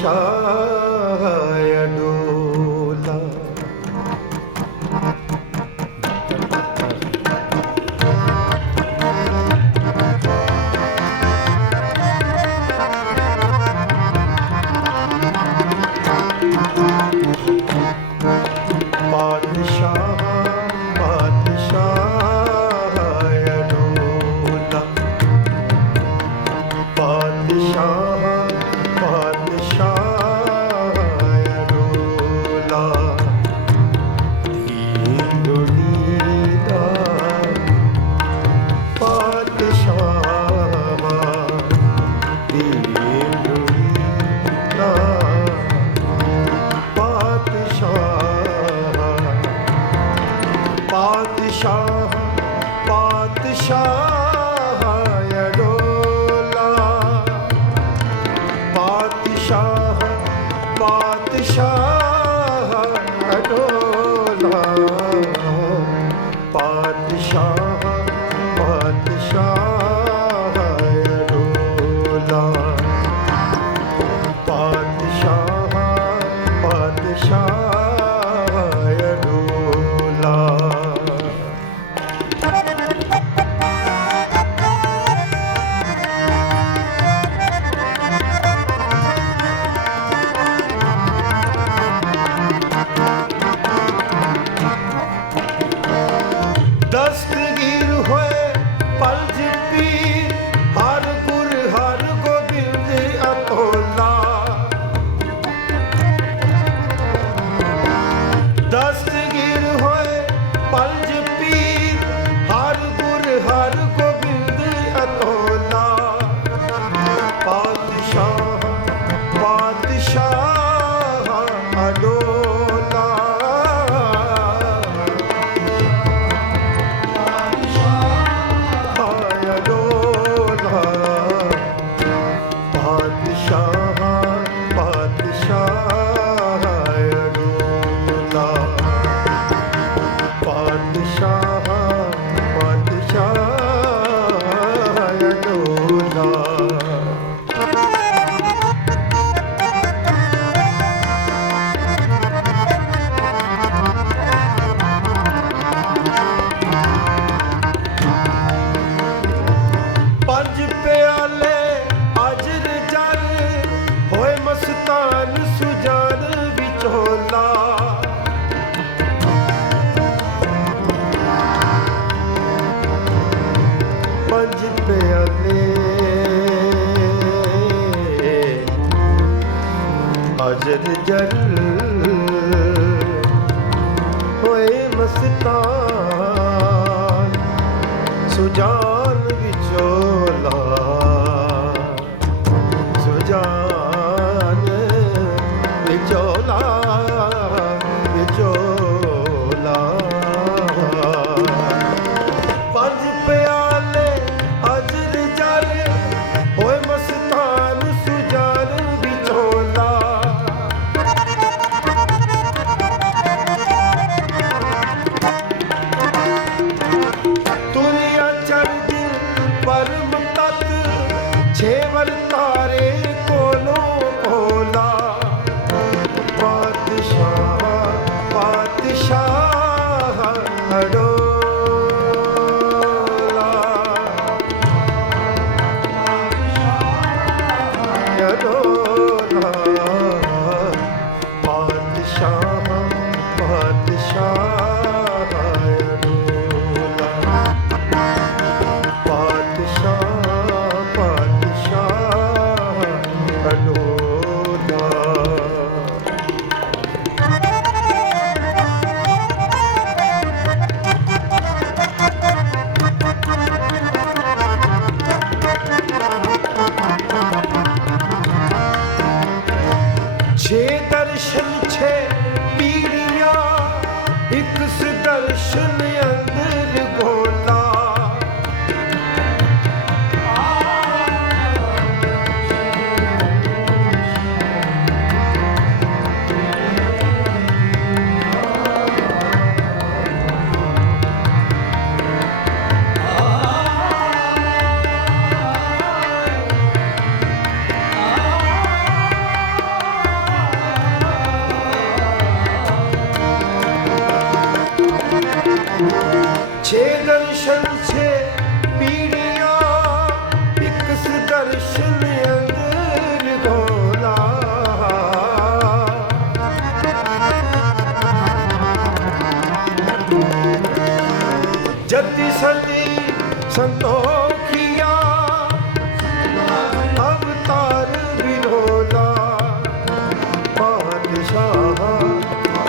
shot. ਪਾਤਸ਼ਾਹ ਅਡੋਲਾ ਪਾਤਸ਼ਾਹ ਪਾਤਸ਼ਾਹ ਅਡੋਲਾ ਮਸਤਾਨ ਸੁਜਾ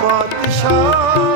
ਪਾਤਸ਼ਾਹ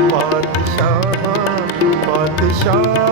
ਪਾਤਸ਼ਾਹ ਪਾਤਸ਼ਾਹ